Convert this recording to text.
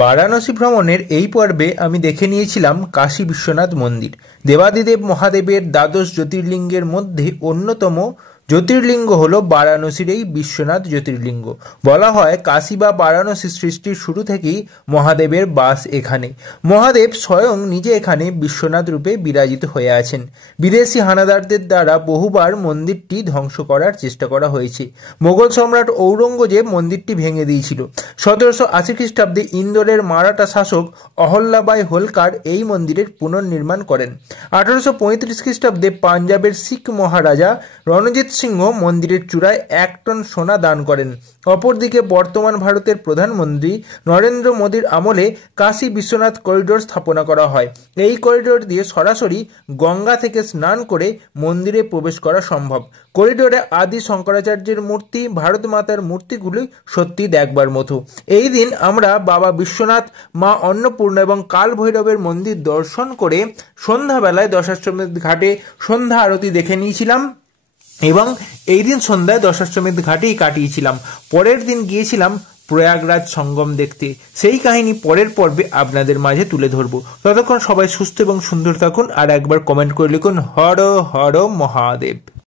বারাণসী ভ্রমণের এই পর্বে আমি দেখে নিয়েছিলাম কাশী বিশ্বনাথ মন্দির। দেবাদিদেব মহাদেবের দ্বাদশ জ্যোতির্লিঙ্গের মধ্যে অন্যতম জ্যোতির্লিঙ্গ হল বারাণসীর এই বিশ্বনাথ জ্যোতির্লিঙ্গ। বলা হয় কাশী বা বারাণসী সৃষ্টির শুরু থেকেই মহাদেবের বাস এখানে। মহাদেব স্বয়ং নিজে এখানে বিশ্বনাথ রূপে বিরাজিত হয়ে আছেন। বিদেশি হানাদারদের দ্বারা বহুবার মন্দিরটি ধ্বংস করার চেষ্টা করা হয়েছে। মোগল সম্রাট ঔরঙ্গজেব মন্দিরটি ভেঙে দিয়েছিল। 1780 খ্রিস্টাব্দে ইন্দোরের মারাঠা শাসক অহল্যাবাই হোলকার এই মন্দিরের পুনর্নির্মাণ করেন। 1835 খ্রিস্টাব্দে পাঞ্জাবের শিখ মহারাজা রণজিৎ সিংহ মন্দিরের চূড়ায় 1 টন সোনা দান করেন। অপরদিকে বর্তমান ভারতের প্রধানমন্ত্রী নরেন্দ্র মোদীর আমলে কাশী বিশ্বনাথ করিডোর স্থাপনা করা হয়। এই করিডোর দিয়ে সরাসরি গঙ্গা থেকে স্নান করে মন্দিরে প্রবেশ করা সম্ভব। করিডোরে আদি শঙ্করাচার্যের মূর্তি, ভারত মাতার মূর্তিগুলি সত্যি দেখবার মতো। এই দিন আমরা বাবা বিশ্বনাথ, মা অন্নপূর্ণা এবং কাল ভৈরবের মন্দির দর্শন করে সন্ধ্যাবেলায় দশাশ্বমেধ ঘাটে সন্ধ্যা আরতি দেখে নিয়েছিলাম এবং এই দিন সন্ধ্যায় দশাশ্বমেধ ঘাটেই কাটিয়েছিলাম। পরের দিন গিয়েছিলাম প্রয়াগরাজ সঙ্গম দেখতে। সেই কাহিনী পরের পর্বে আপনাদের মাঝে তুলে ধরবো। ততক্ষণ সবাই সুস্থ এবং সুন্দর থাকুন। আর একবার কমেন্ট করে লিখুন হর হর মহাদেব।